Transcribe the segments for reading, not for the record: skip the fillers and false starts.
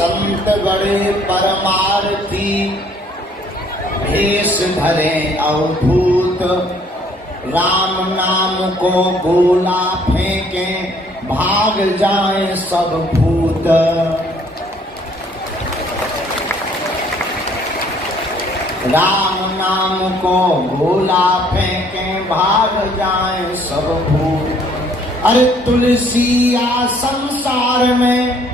संत बड़े परमार्थी भेष धरे अवधूत, राम नाम को गोला फेंके भाग जाए सब भूत। राम नाम को गोला फेंके भाग जाए सब भूत। अरे तुलसी या संसार में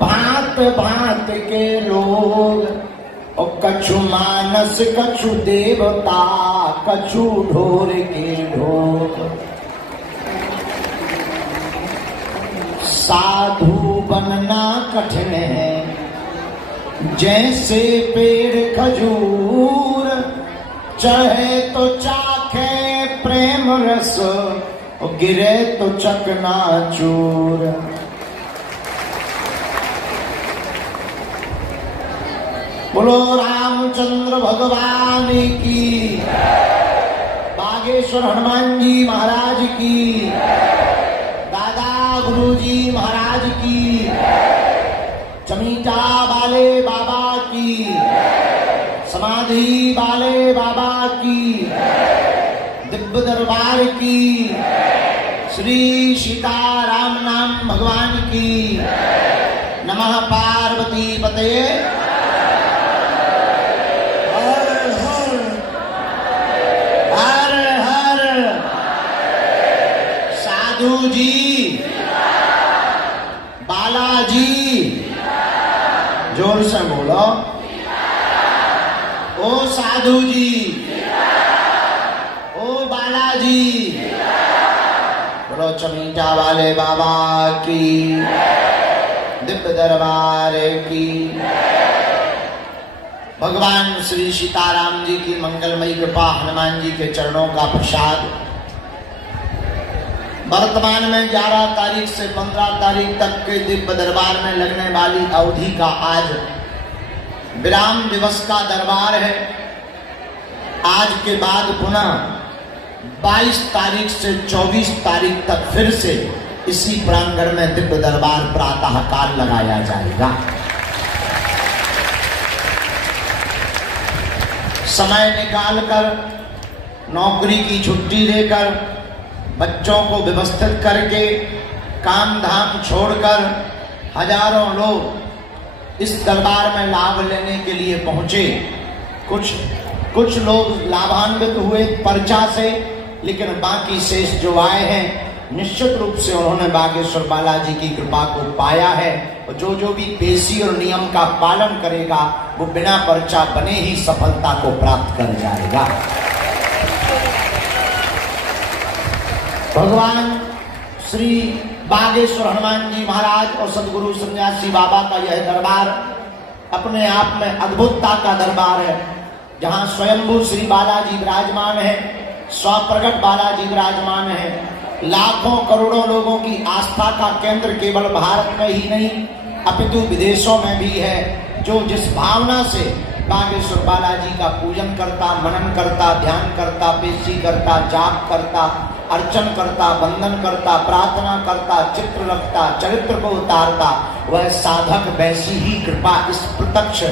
भांत भांत के लोग, और कछु मानस कछु देवता कछु ढोर के ढोर। साधु बनना कठिन है जैसे पेड़ खजूर, चढ़े तो चाखे प्रेम रस और गिरे तो चकनाचूर। बोलो रामचंद्र भगवान की, बागेश्वर हनुमान जी महाराज की, दादा गुरु जी महाराज की, चमीटा वाले बाबा की, समाधि वाले बाबा की, दिव्य दरबार की, श्री सीताराम नाम भगवान की। नमः पार्वती पते। साधु जी, बालाजी, जोर से बोलो। ओ साधु जी, ओ बालाजी, बोलो चमीटा वाले बाबा की, दिव्य दरबार की। भगवान श्री सीताराम जी की मंगलमयी कृपा, हनुमान जी के चरणों का प्रसाद। वर्तमान में 11 तारीख से 15 तारीख तक के दिव्य दरबार में लगने वाली अवधि का आज विराम दिवस का दरबार है। आज के बाद पुनः 22 तारीख से 24 तारीख तक फिर से इसी प्रांगण में दिव्य दरबार प्रातः काल लगाया जाएगा। समय निकालकर, नौकरी की छुट्टी लेकर, बच्चों को व्यवस्थित करके, काम धाम छोड़कर हजारों लोग इस दरबार में लाभ लेने के लिए पहुंचे। कुछ लोग लाभान्वित हुए पर्चा से, लेकिन बाकी शेष जो आए हैं निश्चित रूप से उन्होंने बागेश्वर बालाजी की कृपा को पाया है। और जो भी पेशी और नियम का पालन करेगा वो बिना पर्चा बने ही सफलता को प्राप्त कर जाएगा। भगवान श्री बागेश्वर हनुमान जी महाराज और सदगुरु सन्यासी बाबा का यह दरबार अपने आप में अद्भुतता का दरबार है, जहाँ स्वयंभू श्री बालाजी विराजमान है, स्वप्रगट बालाजी विराजमान है। लाखों करोड़ों लोगों की आस्था का केंद्र केवल भारत में ही नहीं अपितु विदेशों में भी है। जो जिस भावना से बागेश्वर बालाजी का पूजन करता, मनन करता, ध्यान करता, पेशी करता, जाप करता, अर्चन करता, वंदन करता, प्रार्थना करता, चित्र रखता, चरित्र को उतारता, वह साधक वैसी ही कृपा इस प्रत्यक्ष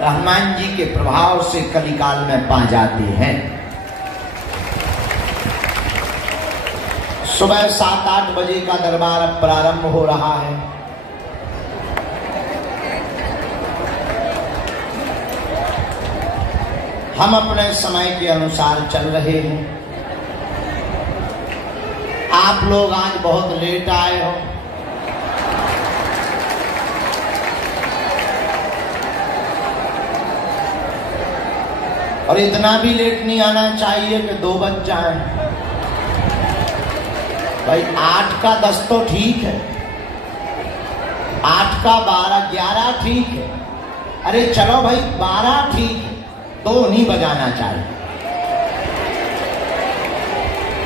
हनुमान जी के प्रभाव से कलिकाल में पा जाते हैं। सुबह 7-8 बजे का दरबार अब प्रारंभ हो रहा है। हम अपने समय के अनुसार चल रहे हैं। आप लोग आज बहुत लेट आए हो। और इतना भी लेट नहीं आना चाहिए कि 2 बज जाए। भाई 8 का 10 तो ठीक है, 8 का 12, 11 ठीक है। अरे चलो भाई 12 ठीक है, 2 नहीं बजाना चाहिए।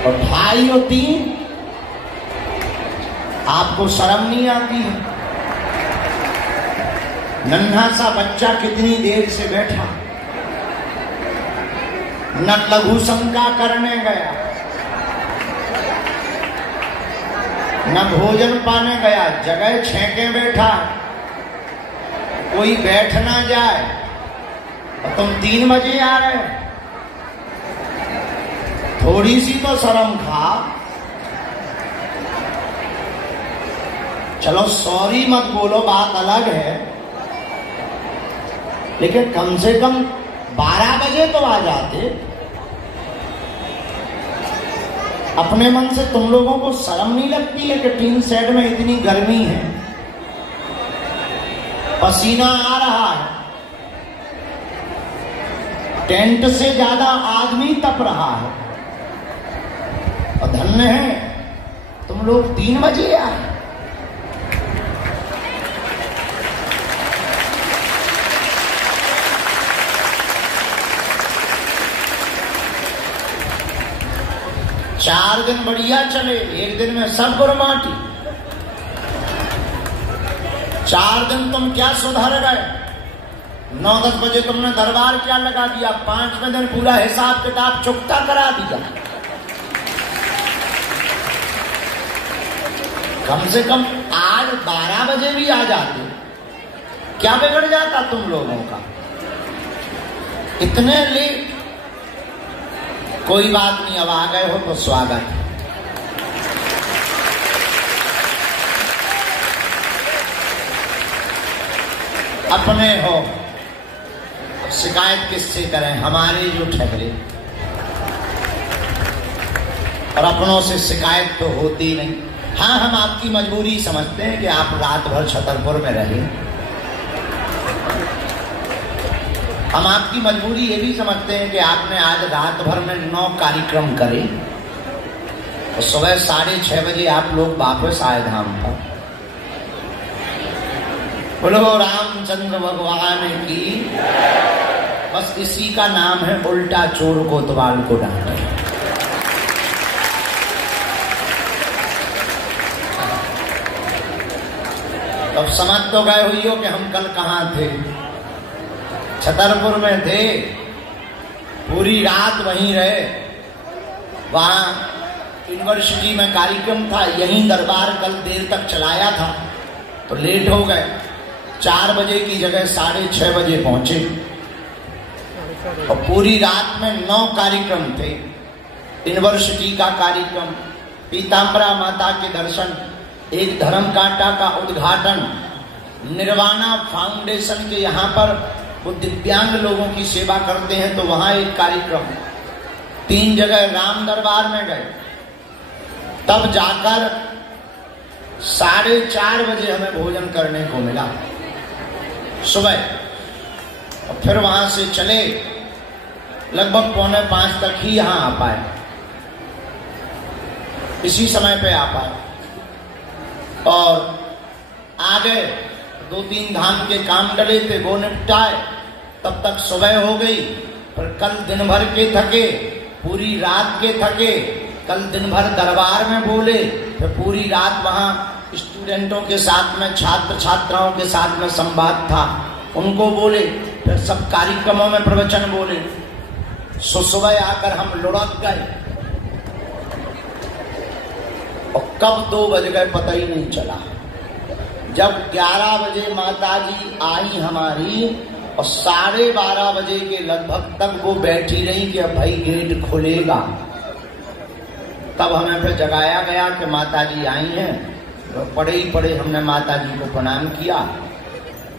और 2:30 और 3 आपको शर्म नहीं आती है? नन्हा सा बच्चा कितनी देर से बैठा, न लघु शंका करने गया, न भोजन पाने गया, जगह छेके बैठा। कोई बैठ ना जाए और तुम 3 बजे आ रहे हो। थोड़ी सी तो शर्म खा। चलो सॉरी मत बोलो, बात अलग है, लेकिन कम से कम 12 बजे तो आ जाते। अपने मन से तुम लोगों को शर्म नहीं लगती है कि टीन शेड में इतनी गर्मी है, पसीना आ रहा है, टेंट से ज्यादा आदमी तप रहा है, और धन्य है तुम लोग 3 बजे आए। चार दिन बढ़िया चले, एक दिन में सब गुरमाटी। 4 दिन तुम क्या सुधर गए। 9-10 बजे तुमने दरबार क्या लगा दिया, 5वें दिन पूरा हिसाब किताब चुकता करा दिया। कम से कम आज 12 बजे भी आ जाते, क्या बिगड़ जाता तुम लोगों का। इतने लेट। कोई बात नहीं, अब आ गए हो तो स्वागत है। अपने हो, शिकायत किससे करें, हमारे जो ठहरे। और अपनों से शिकायत तो होती नहीं। हाँ, हम आपकी मजबूरी समझते हैं कि आप रात भर छतरपुर में रहे। हम आपकी मजबूरी ये भी समझते हैं कि आपने आज रात भर में 9 कार्यक्रम करे और सुबह 6:30 बजे आप लोग वापस आए धाम पर। बोलो रामचंद्र भगवान की। बस इसी का नाम है उल्टा चोर कोतवाल को डांटे। तब समझ तो गए हुई हो कि हम कल कहाँ थे। छतरपुर में थे, पूरी रात वहीं रहे। वहां यूनिवर्सिटी में कार्यक्रम था, यहीं दरबार कल देर तक चलाया था, तो लेट हो गए। 4 बजे की जगह 6:30 बजे पहुंचे और पूरी रात में 9 कार्यक्रम थे। यूनिवर्सिटी का कार्यक्रम, पीताम्बरा माता के दर्शन, एक धर्म कांटा का उद्घाटन, निर्वाणा फाउंडेशन के यहाँ पर वो दिव्यांग लोगों की सेवा करते हैं, तो वहां एक कार्यक्रम। 3 जगह राम दरबार में गए, तब जाकर 4:30 बजे हमें भोजन करने को मिला सुबह। और फिर वहां से चले, लगभग 4:45 तक ही यहां आ पाए, इसी समय पे आ पाए। और आ गए, 2-3 धाम के काम डले थे, वो निपटाए, तब तक सुबह हो गई। पर कल दिन भर के थके, पूरी रात के थके, कल दिन भर दरबार में बोले, फिर पूरी रात वहाँ स्टूडेंटों के साथ में, छात्र छात्राओं के साथ में संवाद था, उनको बोले, फिर सब कार्यक्रमों में प्रवचन बोले। सुबह आकर हम लुढ़क गए और कब 2 बज गए पता ही नहीं चला। जब 11 बजे माता जी आई हमारी और 12:30 बजे के लगभग तक वो बैठी रही कि अब भाई गेट खुलेगा, तब हमें फिर जगाया गया कि माता जी आई हैं। तो पड़े ही पड़े हमने माता जी को प्रणाम किया,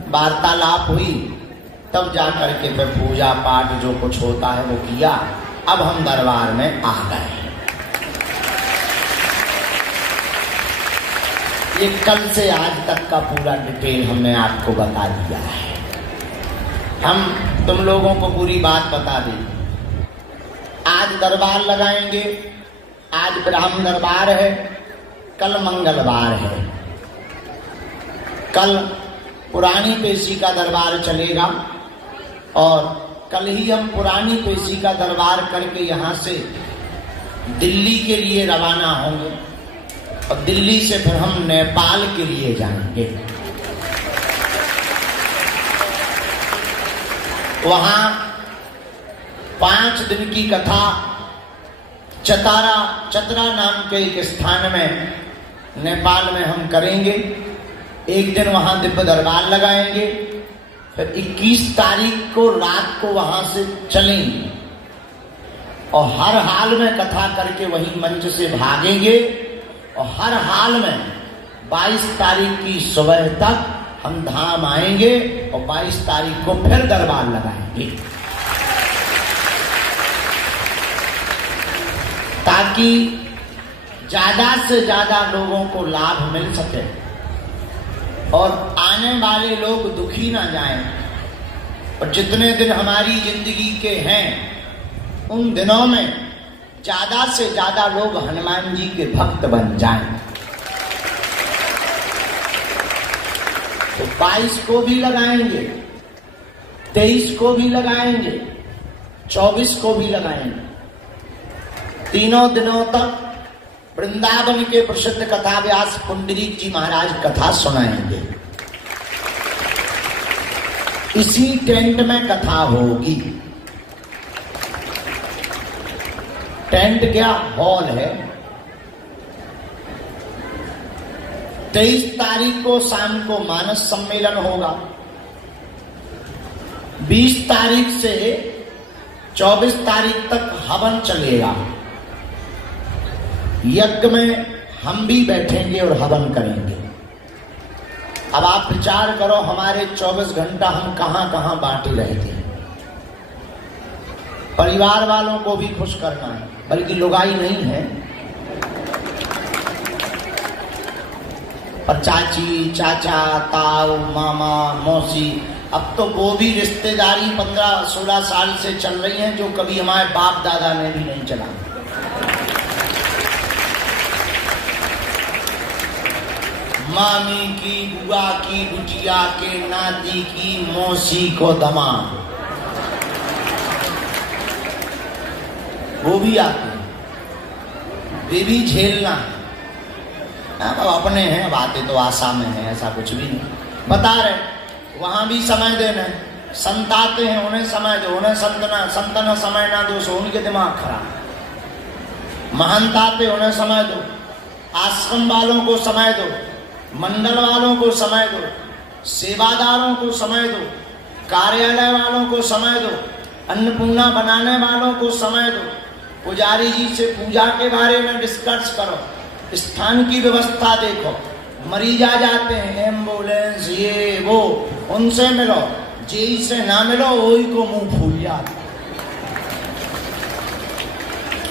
वार्तालाप हुई, तब जाकर के फिर पूजा पाठ जो कुछ होता है वो किया। अब हम दरबार में आ गए। ये कल से आज तक का पूरा डिटेल हमने आपको बता दिया है। हम तुम लोगों को पूरी बात बता दी। आज दरबार लगाएंगे, आज ब्राह्मण दरबार है, कल मंगलवार है। कल पुरानी पेशी का दरबार चलेगा और कल ही हम पुरानी पेशी का दरबार करके यहाँ से दिल्ली के लिए रवाना होंगे और दिल्ली से फिर हम नेपाल के लिए जाएंगे। वहां 5 दिन की कथा चतरा नाम के एक स्थान में नेपाल में हम करेंगे। एक दिन वहां दिव्य दरबार लगाएंगे, फिर 21 तारीख को रात को वहां से चलेंगे और हर हाल में कथा करके वही मंच से भागेंगे और हर हाल में 22 तारीख की सुबह तक हम धाम आएंगे और 22 तारीख को फिर दरबार लगाएंगे, ताकि ज्यादा से ज्यादा लोगों को लाभ मिल सके और आने वाले लोग दुखी ना जाएं। और जितने दिन हमारी जिंदगी के हैं उन दिनों में ज्यादा से ज्यादा लोग हनुमान जी के भक्त बन जाएं। तो 22 को भी लगाएंगे, 23 को भी लगाएंगे, 24 को भी लगाएंगे। तीनों दिनों तक वृंदावन के प्रसिद्ध कथा व्यास पुंडरीक जी महाराज कथा सुनाएंगे। इसी टेंट में कथा होगी। टेंट क्या हॉल है। 23 तारीख को शाम को मानस सम्मेलन होगा। 20 तारीख से 24 तारीख तक हवन चलेगा। यज्ञ में हम भी बैठेंगे और हवन करेंगे। अब आप विचार करो, हमारे 24 घंटा हम कहां कहां बांटे रहते हैं। परिवार वालों को भी खुश करना है, बल्कि लुगाई नहीं है पर चाची, चाचा, ताऊ, मामा, मौसी, अब तो वो भी रिश्तेदारी 15-16 साल से चल रही हैं जो कभी हमारे बाप दादा ने भी नहीं चला। मामी की, बुआ की, बुचिया के, नाती की, मौसी को दमाद, वो भी आते हैं। वे भी झेलना है। अब अपने हैं, बातें तो आशा में है, ऐसा कुछ भी नहीं। बता रहे वहां भी समय देना है। संत आते हैं, उन्हें समय दो, उन्हें संतना समय ना दो सो उनके दिमाग खराब। महंत आते, उन्हें समय दो। आश्रम वालों को समय दो, मंडल वालों को समय दो, सेवादारों को समय दो, कार्यालय वालों को समय दो, अन्नपूर्णा बनाने वालों को समय दो, पुजारी जी से पूजा के बारे में डिस्कस करो, स्थान की व्यवस्था देखो। मरीज आ जाते हैं, एम्बुलेंस ये वो, उनसे मिलो। जेई से ना मिलो, वही को मुंह फूल जाता।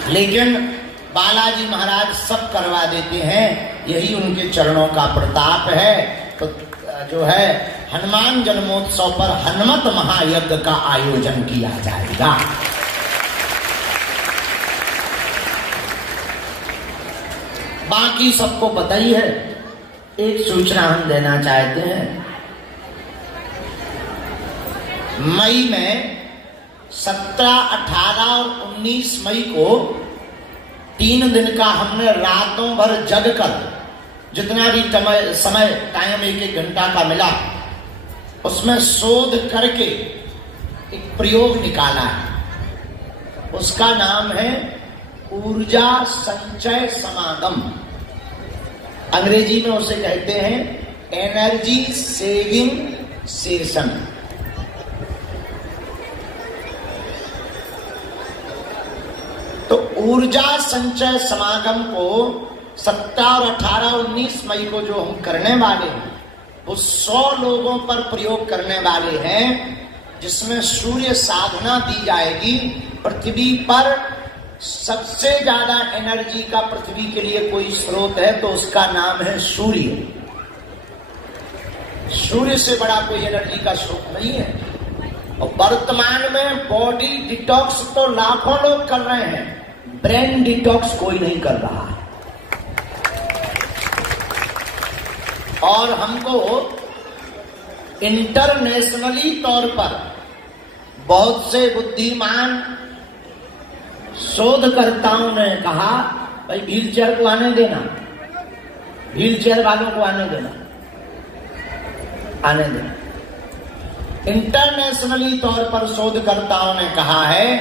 लेकिन बालाजी महाराज सब करवा देते हैं, यही उनके चरणों का प्रताप है। तो जो है हनुमान जन्मोत्सव पर हनुमत महायज्ञ का आयोजन किया जाएगा। बाकी सबको पता ही है। एक सूचना हम देना चाहते हैं। मई में 17, 18 और 19 मई को 3 दिन का हमने रातों भर जग कर जितना भी समय टाइम 1-1 घंटा का मिला, उसमें शोध करके एक प्रयोग निकाला है। उसका नाम है ऊर्जा संचय समागम। अंग्रेजी में उसे कहते हैं एनर्जी सेविंग सेशन। तो ऊर्जा संचय समागम को 17, 18 और 19 मई को जो हम करने वाले हैं वो 100 लोगों पर प्रयोग करने वाले हैं, जिसमें सूर्य साधना दी जाएगी। पृथ्वी पर सबसे ज्यादा एनर्जी का पृथ्वी के लिए कोई स्रोत है तो उसका नाम है सूर्य। सूर्य से बड़ा कोई एनर्जी का स्रोत नहीं है। और वर्तमान में बॉडी डिटॉक्स तो लाखों लोग कर रहे हैं, ब्रेन डिटॉक्स कोई नहीं कर रहा है। और हमको इंटरनेशनली तौर पर बहुत से बुद्धिमान शोधकर्ताओं ने कहा भाई व्हील चेयर को आने देना, व्हील चेयर वालों को आने देना। इंटरनेशनली तौर पर शोधकर्ताओं ने कहा है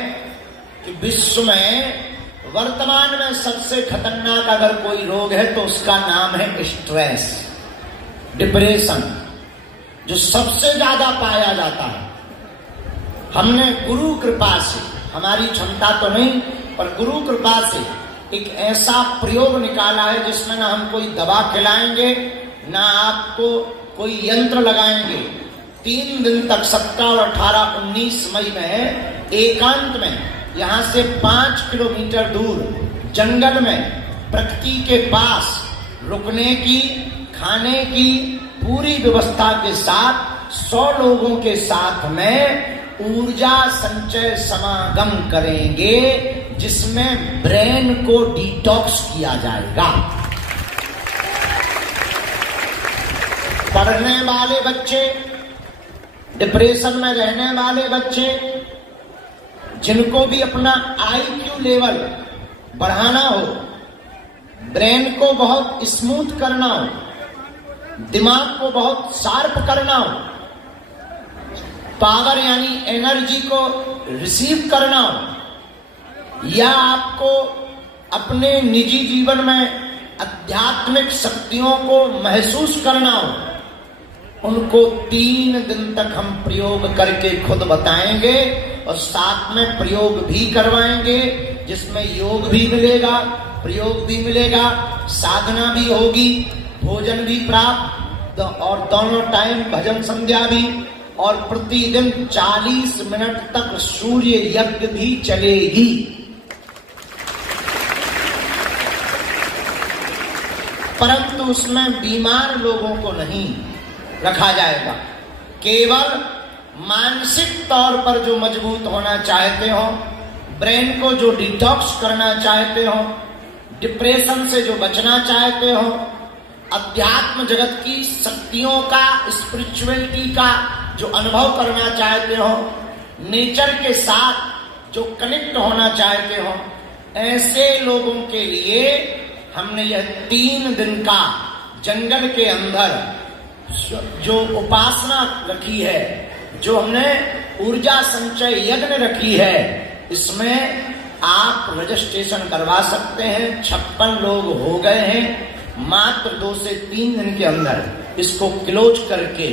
कि विश्व में वर्तमान में सबसे खतरनाक अगर कोई रोग है तो उसका नाम है स्ट्रेस, डिप्रेशन। जो सबसे ज्यादा पाया जाता है। हमने गुरु कृपा से, हमारी क्षमता तो नहीं पर गुरु कृपा से एक ऐसा प्रयोग निकाला है जिसमें ना हम कोई दवा खिलाएंगे ना आपको कोई यंत्र लगाएंगे। 3 दिन तक 17 और 18, 19 मई में एकांत में यहाँ से 5 किलोमीटर दूर जंगल में प्रकृति के पास रुकने की, खाने की पूरी व्यवस्था के साथ 100 लोगों के साथ में ऊर्जा संचय समागम करेंगे, जिसमें ब्रेन को डिटॉक्स किया जाएगा। पढ़ने वाले बच्चे, डिप्रेशन में रहने वाले बच्चे, जिनको भी अपना IQ लेवल बढ़ाना हो, ब्रेन को बहुत स्मूथ करना हो, दिमाग को बहुत शार्प करना हो, पावर यानी एनर्जी को रिसीव करना हो, या आपको अपने निजी जीवन में आध्यात्मिक शक्तियों को महसूस करना हो, उनको 3 दिन तक हम प्रयोग करके खुद बताएंगे और साथ में प्रयोग भी करवाएंगे, जिसमें योग भी मिलेगा, प्रयोग भी मिलेगा, साधना भी होगी, भोजन भी प्राप्त और दोनों टाइम भजन संध्या भी, और प्रतिदिन 40 मिनट तक सूर्य यज्ञ भी चलेगी। परंतु उसमें बीमार लोगों को नहीं रखा जाएगा। केवल मानसिक तौर पर जो मजबूत होना चाहते हो, ब्रेन को जो डिटॉक्स करना चाहते हो, डिप्रेशन से जो बचना चाहते हो, अध्यात्म जगत की शक्तियों का, स्पिरिचुअलिटी का जो अनुभव करना चाहते हो, नेचर के साथ जो कनेक्ट होना चाहते हो, ऐसे लोगों के लिए हमने यह 3 दिन का जंगल के अंदर जो उपासना रखी है, जो हमने ऊर्जा संचय यज्ञ रखी है, इसमें आप रजिस्ट्रेशन करवा सकते हैं। 56 लोग हो गए हैं। मात्र 2 से 3 दिन के अंदर इसको क्लोज करके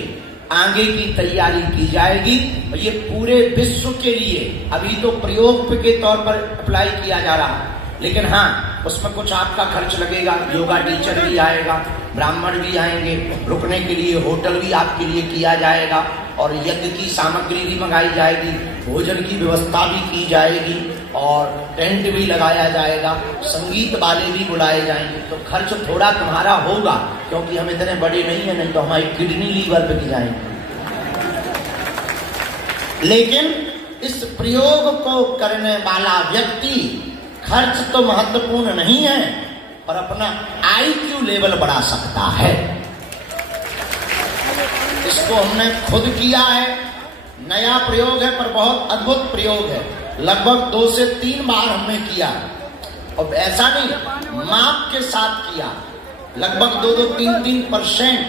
आगे की तैयारी की जाएगी। और ये पूरे विश्व के लिए अभी तो प्रयोग के तौर पर अप्लाई किया जा रहा है, लेकिन हाँ, उसमें कुछ आपका खर्च लगेगा। योगा टीचर भी आएगा, ब्राह्मण भी आएंगे, रुकने के लिए होटल भी आपके लिए किया जाएगा, और यज्ञ की सामग्री भी मंगाई जाएगी, भोजन की व्यवस्था भी की जाएगी, और टेंट भी लगाया जाएगा, संगीत वाले भी बुलाए जाएंगे। तो खर्च थोड़ा तुम्हारा होगा, क्योंकि हम इतने बड़े नहीं है, नहीं तो हमारी किडनी लीवर पे की जाएंगे। लेकिन इस प्रयोग को करने वाला व्यक्ति खर्च तो महत्वपूर्ण नहीं है, और अपना IQ लेवल बढ़ा सकता है। इसको हमने खुद किया है, नया प्रयोग है पर बहुत अद्भुत प्रयोग है। लगभग 2 से 3 बार हमने किया, और ऐसा नहीं, माप के साथ किया। लगभग 2-2, 3-3%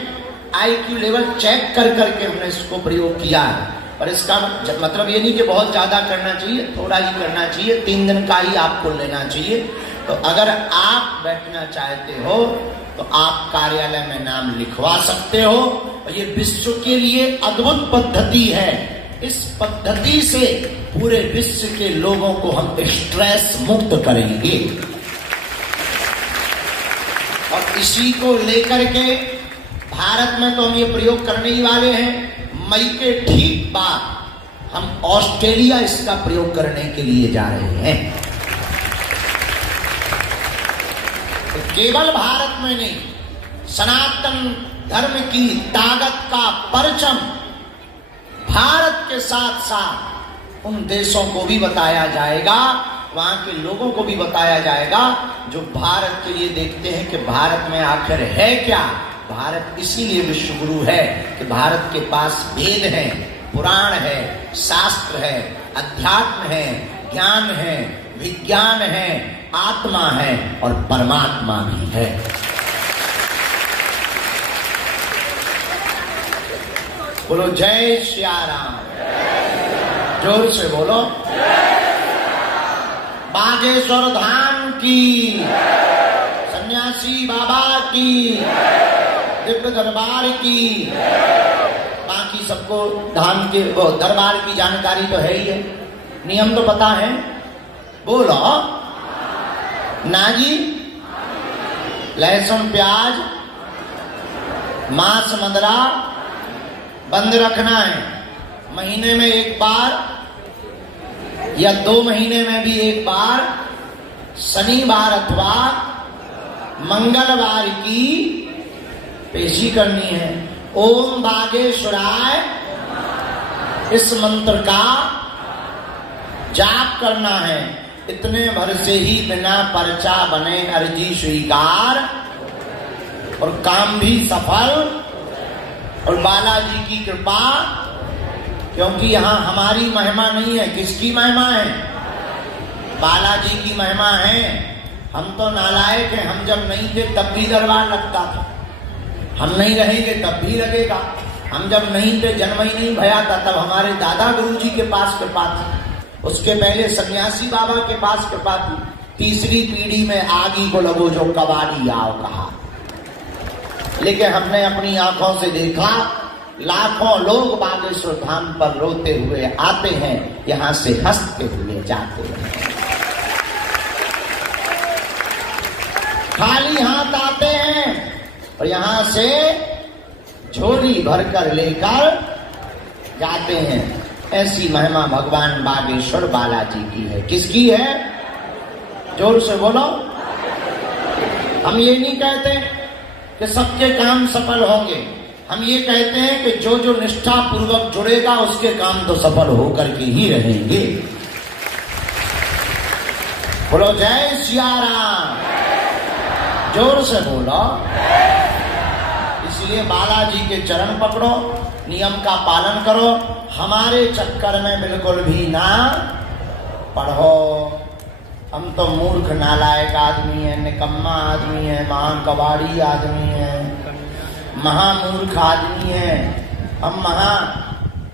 IQ लेवल चेक कर करके हमने इसको प्रयोग किया है। पर इसका मतलब ये नहीं कि बहुत ज्यादा करना चाहिए, थोड़ा ही करना चाहिए, 3 दिन का ही आपको लेना चाहिए। तो अगर आप बैठना चाहते हो तो आप कार्यालय में नाम लिखवा सकते हो, और ये विश्व के लिए अद्भुत पद्धति है। इस पद्धति से पूरे विश्व के लोगों को हम स्ट्रेस मुक्त करेंगे, और इसी को लेकर के भारत में तो हम ये प्रयोग करने ही वाले हैं। मई के ठीक बाद हम ऑस्ट्रेलिया इसका प्रयोग करने के लिए जा रहे हैं। तो केवल भारत में नहीं, सनातन धर्म की ताकत का परचम भारत के साथ साथ उन देशों को भी बताया जाएगा, वहां के लोगों को भी बताया जाएगा जो भारत के लिए देखते हैं कि भारत में आखिर है क्या। भारत इसीलिए विश्व गुरु है कि भारत के पास वेद है, पुराण है, शास्त्र है, अध्यात्म है, ज्ञान है, विज्ञान है, आत्मा है और परमात्मा भी है। बोलो जय श्री राम, जोर से बोलो। बागेश्वर धाम की, सन्यासी बाबा की, दिव्य दरबार की, बाकी सबको धाम के वो दरबार की जानकारी तो है ही है, नियम तो पता है। बोलो ना जी। लहसुन प्याज मांस मदरा बंद रखना है, महीने में एक बार या 2 महीने में भी एक बार, शनिवार अथवा मंगलवार की पेशी करनी है। ओम बागेश्वराय इस मंत्र का जाप करना है। इतने भर से ही बिना पर्चा बने अर्जी स्वीकार और काम भी सफल, और बालाजी की कृपा, क्योंकि यहाँ हमारी महिमा नहीं है, किसकी महिमा है? बालाजी की महिमा है। हम तो नालायक हैं, हम जब नहीं थे तब भी दरबार लगता था, हम नहीं रहेंगे तब भी लगेगा। हम जब नहीं थे, जन्म ही नहीं भया था, तब हमारे दादा गुरुजी के पास कृपा थी, उसके पहले सन्यासी बाबा के पास कृपा थी, तीसरी पीढ़ी में आगी को लगो जो कबाड़ी आओ कहा। लेकिन हमने अपनी आंखों से देखा, लाखों लोग बागेश्वर धाम पर रोते हुए आते हैं, यहां से हंसते हुए जाते हैं। खाली हाथ आते हैं और यहां से झोली भरकर लेकर जाते हैं। ऐसी महिमा भगवान बागेश्वर बालाजी की है। किसकी है? जोर से बोलो। हम ये नहीं कहते कि सबके काम सफल होंगे, हम ये कहते हैं कि जो जो निष्ठा पूर्वक जुड़ेगा उसके काम तो सफल होकर के ही रहेंगे। बोलो जय सिया राम, जोर से बोलो। इसलिए बालाजी के चरण पकड़ो, नियम का पालन करो, हमारे चक्कर में बिल्कुल भी ना पढ़ो। हम तो मूर्ख नालायक आदमी है, निकम्मा आदमी है, महाकबाड़ी आदमी है, महामूर्ख आदमी है। हम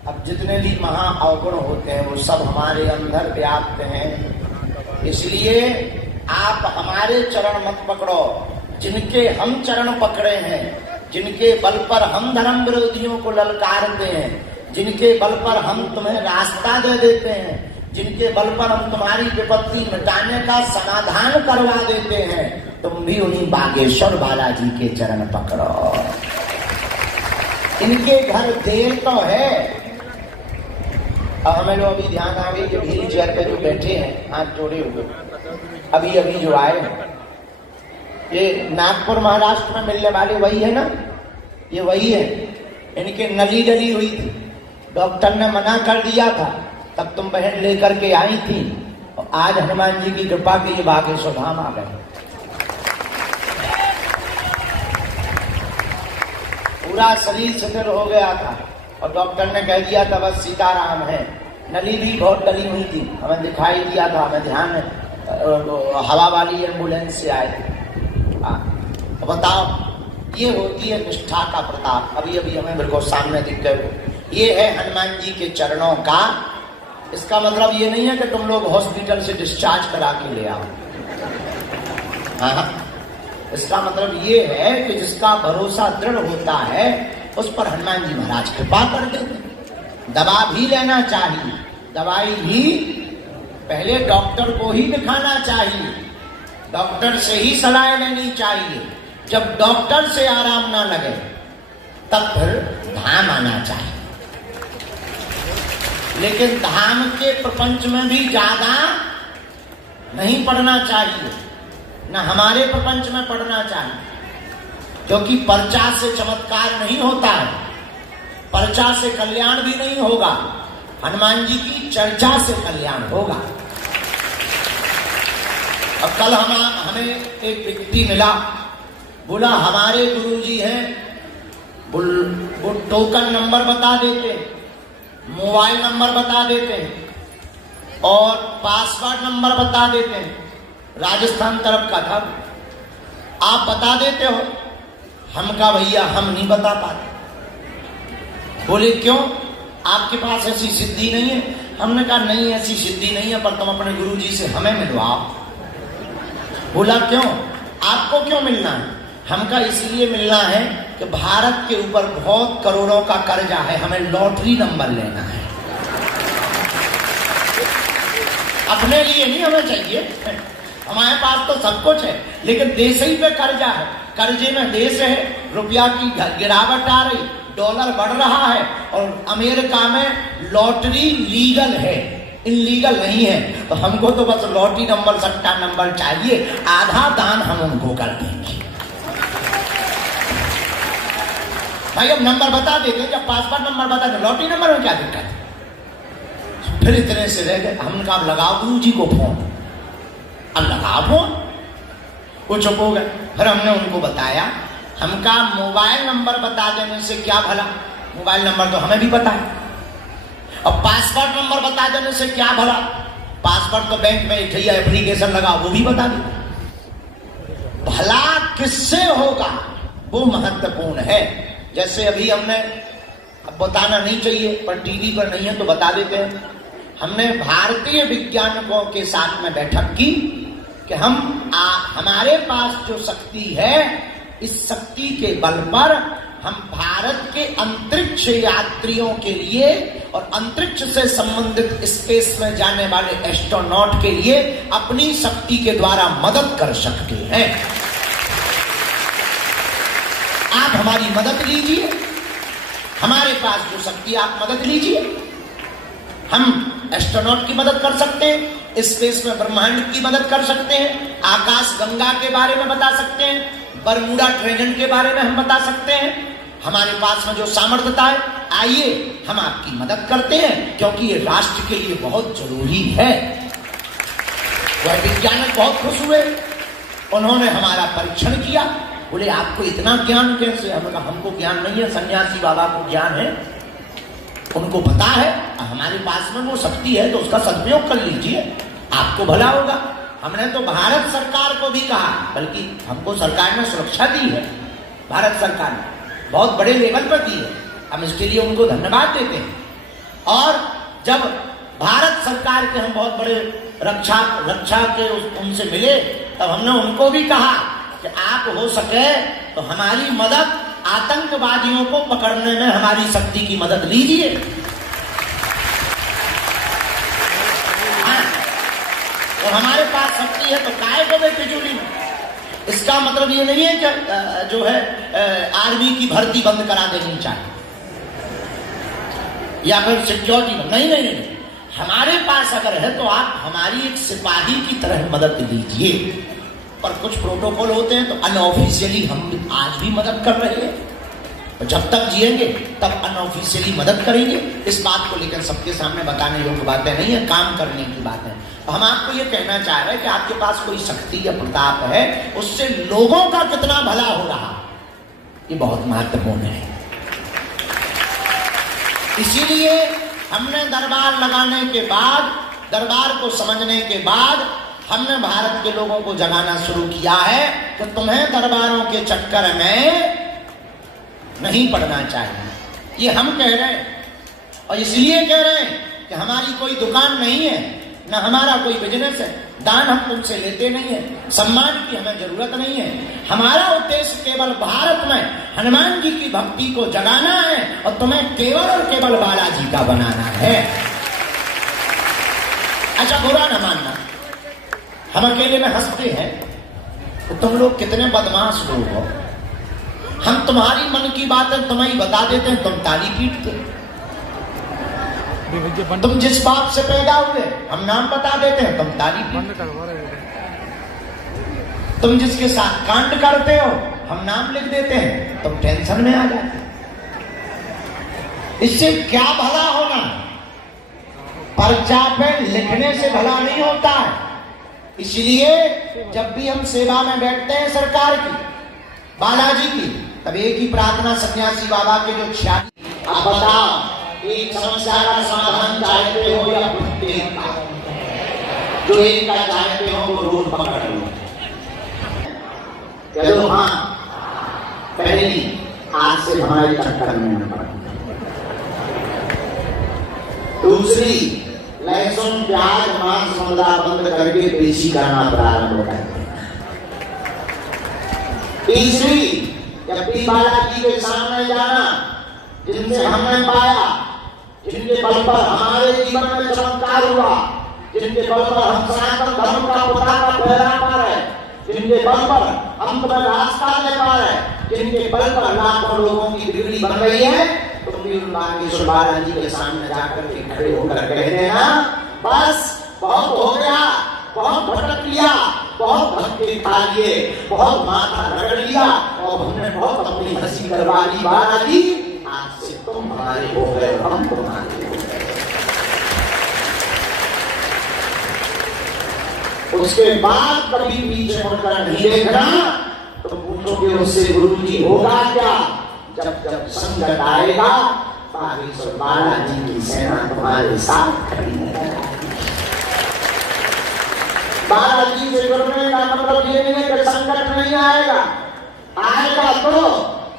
अब जितने भी महा अवगुण होते हैं वो सब हमारे अंदर व्याप्त हैं। इसलिए आप हमारे चरण मत पकड़ो, जिनके हम चरण पकड़े हैं, जिनके बल पर हम धर्म विरोधियों को ललकारते हैं, जिनके बल पर हम तुम्हें रास्ता दे देते हैं, जिनके बल पर हम तुम्हारी विपत्ति मिटाने का समाधान करवा देते हैं, तुम भी उन्हीं बागेश्वर बालाजी के चरण पकड़ो। इनके घर देर तो है। अब हमें लोग अभी ध्यान आ गई कि व्हील चेयर पे जो बैठे हैं हाथ जोड़े हुए, अभी अभी जो आए हैं, ये नागपुर महाराष्ट्र में मिलने वाले वही है ना, ये वही है। इनके नली डली हुई थी, डॉक्टर ने मना कर दिया था, तब तुम बहन लेकर के आई थी, और आज हनुमान जी की कृपा के ये बागेश्वर धाम आ गए। पूरा शरीर शिथिल हो गया था और डॉक्टर ने कह दिया था बस सीताराम है। नली भी बहुत डली हुई थी, हमें दिखाई दिया था, हमें ध्यान है, हवा वाली एम्बुलेंस से आए थे। बताओ, ये होती है निष्ठा का प्रताप। अभी अभी हमें बिल्कुल सामने दिख गए। ये है हनुमान जी के चरणों का। इसका मतलब ये नहीं है कि तुम लोग हॉस्पिटल से डिस्चार्ज करा के ले आओ। हाँ, इसका मतलब ये है कि जिसका भरोसा दृढ़ होता है उस पर हनुमान जी महाराज कृपा कर देते। दवा भी लेना चाहिए, दवाई भी पहले डॉक्टर को ही दिखाना चाहिए, डॉक्टर से ही सलाह लेनी चाहिए। जब डॉक्टर से आराम ना लगे तब फिर धाम आना चाहिए। लेकिन धाम के प्रपंच में भी ज्यादा नहीं पढ़ना चाहिए, न हमारे प्रपंच में पढ़ना चाहिए, क्योंकि पर्चा से चमत्कार नहीं होता है, पर्चा से कल्याण भी नहीं होगा, हनुमान जी की चर्चा से कल्याण होगा। अब कल हमें एक व्यक्ति मिला, बोला हमारे गुरुजी हैं, वो टोकन नंबर बता देते, मोबाइल नंबर बता देते और पासवर्ड नंबर बता देते। राजस्थान तरफ का था, आप बता देते हो? हम कहा भैया हम नहीं बता पाते। बोले क्यों, आपके पास ऐसी सिद्धि नहीं है? हमने कहा नहीं ऐसी सिद्धि नहीं है, पर तुम अपने गुरुजी से हमें मिलवाओ। बोला क्यों, आपको क्यों मिलना है? हम कहा इसलिए मिलना है कि भारत के ऊपर बहुत करोड़ों का कर्जा है, हमें लॉटरी नंबर लेना है। अपने लिए नहीं हमें चाहिए, हमारे पास तो सब कुछ है, लेकिन देश ही पे कर्जा है। कर्जे में देश है, रुपया की गिरावट आ रही, डॉलर बढ़ रहा है, और अमेरिका में लॉटरी लीगल है, इनलीगल नहीं है। तो हमको तो बस लॉटरी नंबर, सट्टा नंबर चाहिए, आधा दान हम उनको कर देंगे। भाई अब नंबर बता देते, जब पासपोर्ट नंबर बता दे, लॉटरी नंबर में क्या दिक्कत है? फिर इतने से रह गए। हमने कहा लगाओ गुरु जी को फोन, अब लगाओ फोन, वो चुप हो गए। फिर हमने उनको बताया, हमका मोबाइल नंबर बता देने से क्या भला, मोबाइल नंबर तो हमें भी पता है, और पासपोर्ट नंबर बता देने से क्या भला, पासपोर्ट तो बैंक में एक एप्लीकेशन लगा वो भी बता दे। भला किससे होगा वो महत्वपूर्ण है। जैसे अभी हमने, अब बताना नहीं चाहिए पर टीवी पर नहीं है तो बता देते हैं, हमने भारतीय वैज्ञानिकों के साथ में बैठक की कि हमारे पास जो शक्ति है, इस शक्ति के बल पर हम भारत के अंतरिक्ष यात्रियों के लिए और अंतरिक्ष से संबंधित स्पेस में जाने वाले एस्ट्रोनॉट के लिए अपनी शक्ति के द्वारा मदद कर सकते हैं। आप हमारी मदद लीजिए, हमारे पास जो शक्ति, आप मदद लीजिए। हम एस्ट्रोनॉट की मदद कर सकते हैं, स्पेस में ब्रह्मांड की मदद कर सकते हैं, आकाश गंगा के बारे में बता सकते हैं, बरमूडा ट्रायंगल के बारे में हम बता सकते हैं। हमारे पास में जो सामर्थ्यता है, आइए हम आपकी मदद करते हैं, क्योंकि ये राष्ट्र के लिए बहुत जरूरी है। वह वैज्ञानिक बहुत खुश हुए, उन्होंने हमारा परीक्षण किया, बोले आपको इतना ज्ञान कैसे? हमने कहा हमको ज्ञान नहीं है, सन्यासी बाबा को ज्ञान है, उनको पता है, हमारे पास में वो शक्ति है तो उसका सदुपयोग कर लीजिए, आपको भला होगा। हमने तो भारत सरकार को भी कहा, बल्कि हमको सरकार ने सुरक्षा दी है, भारत सरकार ने बहुत बड़े लेवल पर दी है, हम इसके लिए उनको धन्यवाद देते हैं। और जब भारत सरकार के हम बहुत बड़े रक्षा के उनसे मिले, तब हमने उनको भी कहा कि आप हो सके तो हमारी मदद, आतंकवादियों को पकड़ने में हमारी शक्ति की मदद लीजिए। और हमारे पास शक्ति है तो काहे को बेफिजूली में। इसका मतलब ये नहीं है कि जो है आर्मी की भर्ती बंद करा देनी चाहिए या फिर सिक्योरिटी, नहीं, हमारे पास अगर है तो आप हमारी एक सिपाही की तरह मदद लीजिए। पर कुछ प्रोटोकॉल होते हैं तो अनऑफिशियली हम आज भी मदद कर रहे हैं, जब तक जिएंगे तब अनऑफिशियली मदद करेंगे। इस बात को लेकर सबके सामने बताने योग्य बातें नहीं है, काम करने की बात है। हम आपको ये कहना चाह रहे हैं कि आपके पास कोई शक्ति या प्रताप है, उससे लोगों का कितना भला हो रहा, ये बहुत महत्वपूर्ण है। इसीलिए हमने दरबार लगाने के बाद, दरबार को समझने के बाद, हमने भारत के लोगों को जगाना शुरू किया है कि तुम्हें दरबारों के चक्कर में नहीं पड़ना चाहिए। ये हम कह रहे हैं, और इसलिए कह रहे हैं कि हमारी कोई दुकान नहीं है, न हमारा कोई बिजनेस है, दान हम तुमसे लेते नहीं है, सम्मान की हमें जरूरत नहीं है। हमारा उद्देश्य केवल भारत में हनुमान जी की भक्ति को जगाना है और तुम्हें केवल और केवल बालाजी का बनाना है। अच्छा, बुरा न मानना, हम अकेले में हंसते हैं तो तुम लोग कितने बदमाश लोग हो। हम तुम्हारी मन की बातें तुम्हें बता देते हैं, तुम ताली पीटते। तुम जिस बाप से पैदा हुए हम नाम बता देते हैं, तुम ताली पीटते। तुम जिसके साथ कांड करते हो हम नाम लिख देते हैं, तुम टेंशन में आ जाते। इससे क्या भला होना? पर्चा पे लिखने से भला नहीं होता है। इसलिए जब भी हम सेवा में बैठते हैं सरकार की, बालाजी की, तब एक ही प्रार्थना सन्यासी बाबा के जो 46, आप बताओ एक समस्या का समाधान चाहते हो या प्रत्येक का? जो एक का चाहते हो वो रोज पकड़ लो। चलो हाँ, पहली आज से हमारे चक्कर में न पड़ो। दूसरी, लहसुन प्याज मांस मदिरा बंद करके पेशी करना प्रारंभ करते हैं। तीसरी, जब भी बालाजी के सामने जाना, जिनसे हमने पाया, जिनके बल पर हमारे जीवन में चमत्कार हुआ, जिनके बल पर हम सनातन धर्म का पताका फहरा पा रहे, जिनके बल पर हम तुम्हें रास्ता दे पा रहे, जिनके बल पर लाखों लोगों की बिगड़ी बन रही है, तुम भी उन बागेश्वर बालाजी के सामने जाकर के खड़े होकर कह देना, बस बहुत हो गया, बहुत भटक लिया, बहुत धक्के खा लिए, बहुत माथा रगड़ लिया और हमने बहुत अपनी हंसी करवा ली बालाजी, आज से तुम हमारे हो गए, हम तुम्हारे हो गए। उसके बाद कभी पीछे मुड़कर नहीं देखना, तो पूछोगे उससे गुरुजी होगा क्या? जब जब संकट आएगा, बागेश्वर बालाजी की सेना तुम्हारे साथ खड़ी है। बालाजी से जुड़ने का मतलब ये नहीं है कि संकट नहीं आएगा, आएगा तो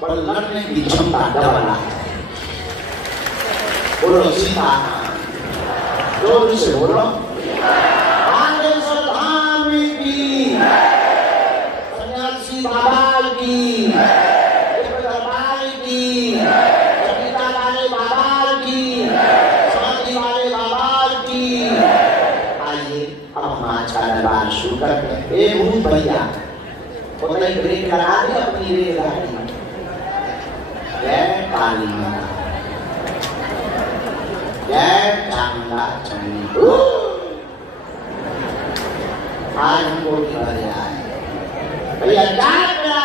पर लड़ने की क्षमता डबल है। बोलो सीताराम, जोर से बोलो बागेश्वर धाम की, सन्यासी बाबा की, दरबार की, सविता वाले बाबा की, समाधि वाले बाबा की। आइए अब हम आज का दरबार शुरू करते हैं। ए भूत भैया, बोले ब्रेक लगा दे अपनी रेलगाड़ी। जय काली माता, जय चामुंडा चंडी। आज हमको निकल जाए भैया, क्या करा?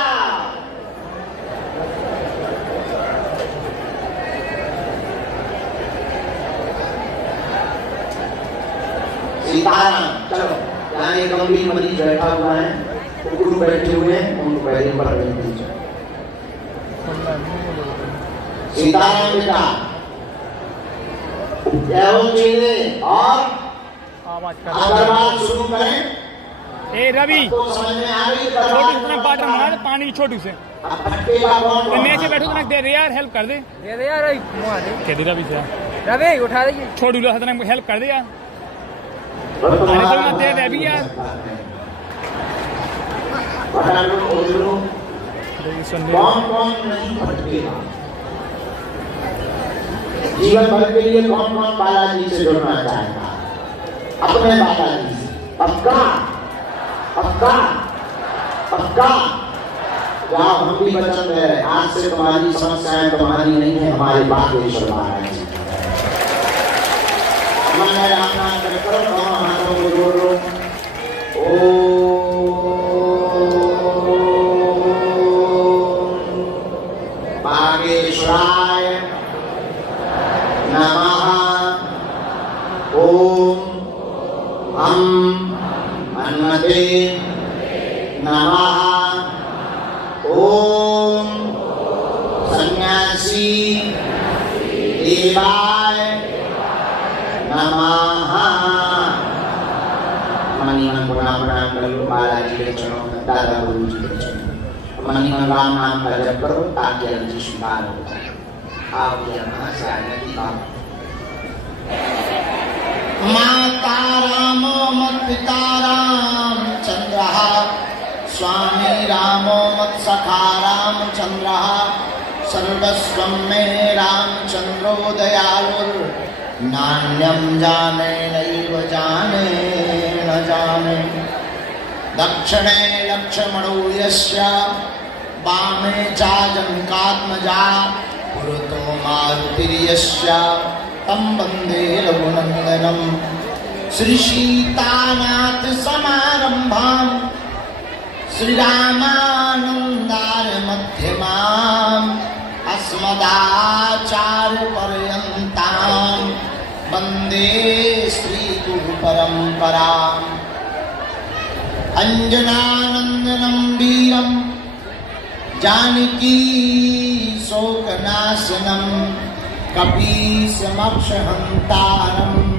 सीताराम, चलो यहाँ एक गंभीर मरीज बैठा हुआ है, गुरु बैठे हुए हैं, उनको पहले पर दीजिए। सीताराम बेटा, और अगर बात शुरू करें। ए रवि, तो समझ में आ गई छोटू इतना वाटर मारा दे पानी छोटू से। नीचे बैठो तो दे दे यार, हेल्प कर दे। दे दे यार, कह दे रवि से, रवि उठा दे छोटू लो हतने हेल्प कर दे यार। अरे तो मत दे दे भी यार। कौन कौन नहीं भटकेगा? जीवन भर के लिए कौन कौन बालाजी से जुड़ना चाहेगा? अपने बालाजी से पक्का पक्का पक्का। जाओ, हम भी वचन दे रहे, आज से तुम्हारी समस्याएं तुम्हारी नहीं है, हमारे बागेश्वर बालाजी। हमारे राम नाम करो, दोनों हाथों को जोड़ लो। बागेश्वराय नमः। ओम हम हनुमते नमः। ओम सन्यासी देवाय नमः। मणिमन प्रणाम कर लो बालाजी के चरणों में, दादा गुरु जी के चरणों। मणिमन राम नाम का जप करो ताकि अर्जी स्वीकार हो जाए। आप यहाँ से आगे माता रामो मत पिता रामचंद्र, स्वामी रामो मत सखा रामचंद्र, सर्वस्वं मे रामचंद्रो दयालुर्, नान्यं जाने नैव जाने न जाने। दक्षिणे लक्ष्मणो यस्य, वामे चाजनकात्मजा, पुरतो मारुतिर्यस्य, तं वन्दे रघुनन्दनं। श्री सीतानाथ समारंभां, श्रीरामानन्दार्य मध्यमाम्, अस्मदाचार्य पर्यन्तां वन्दे श्रीगुरु परम्पराम्। अंजनानन्दनं वीरं जानकी शोकनाशनं, कपीशमक्षहन्तारम्